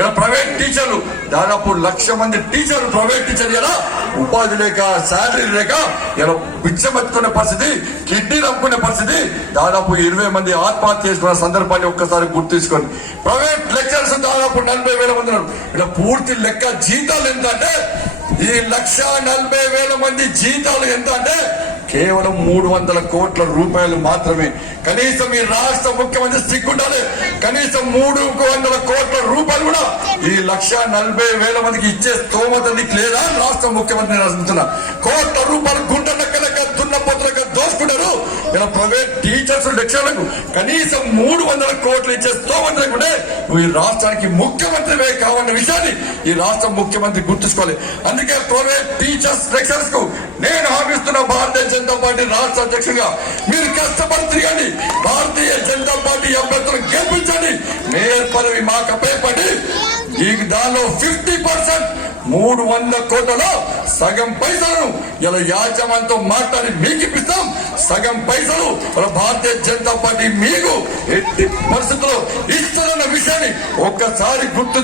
ఇలా ప్రైవేట్ టీచర్లు దాదాపు 1,00,000 మంది టీచర్లు ప్రైవేట్ టీచర్లు ఇలా ఉపాధి లేక శాలరీ లేక ఇలా బిచ్చమెత్తుకునే పరిస్థితి, కిడ్నీలు అమ్ముకునే పరిస్థితి, దాదాపు 20 మంది ఆత్మహత్య చేసుకున్న సందర్భాన్ని ఒక్కసారి గుర్తు తీసుకోండి. ప్రైవేట్ లెక్చరర్స్ దాదాపు 40,000 మంది ఉన్నారు. ఇలా పూర్తి లెక్క జీతాలు ఎంత అంటే ఈ 1,40,000 మంది జీతాలు ఎంత అంటే కేవలం 300 కోట్ల రూపాయలు మాత్రమే. కనీసం ఈ రాష్ట్ర ముఖ్యమంత్రి సిగ్గుండాలి. కనీసం 300 కోట్ల రూపాయలు కూడా ఈ 1,40,000 మందికి ఇచ్చే స్తోమత లేదా రాష్ట్ర ముఖ్యమంత్రి రాస్తున్నా. కోట్ల రూపాయలు గుంట లెక్క దున్నపోతులక దోచుకుంటారు. ఇలా ప్రైవేట్ టీచర్స్ లెక్చర్లకు కనీసం 300 కోట్లు ఇచ్చే స్తోమత లేకుంటే నువ్వు ఈ రాష్ట్రానికి ముఖ్యమంత్రివే కావాలన్న విషయాన్ని ఈ రాష్ట్ర ముఖ్యమంత్రి గుర్తుంచుకోవాలి. అందుకే ప్రైవేట్ టీచర్స్ లెక్చరర్స్ కు నేను హామీస్తున్న భారతీయ జనతా పార్టీ రాష్ట్ర అధ్యక్షుడిగా మీరు కష్టపడి తిరగండి. భారతీయ జనతా పార్టీ అభ్యర్థులను గెలిపించండి. మేయర్ పదవి మాకు అప్పయపడి ఈ దానిలో 50% 300 కోట్లలో సగం పైసలను ఇలా యాజమాన్యంతో మాట్లాడి మీకు ఇప్పిస్తాం. సగం పైసలు భారతీయ జనతా పార్టీ మీకు ఎట్టి పరిస్థితుల్లో ఇస్తారన్న విషయాన్ని ఒక్కసారి గుర్తు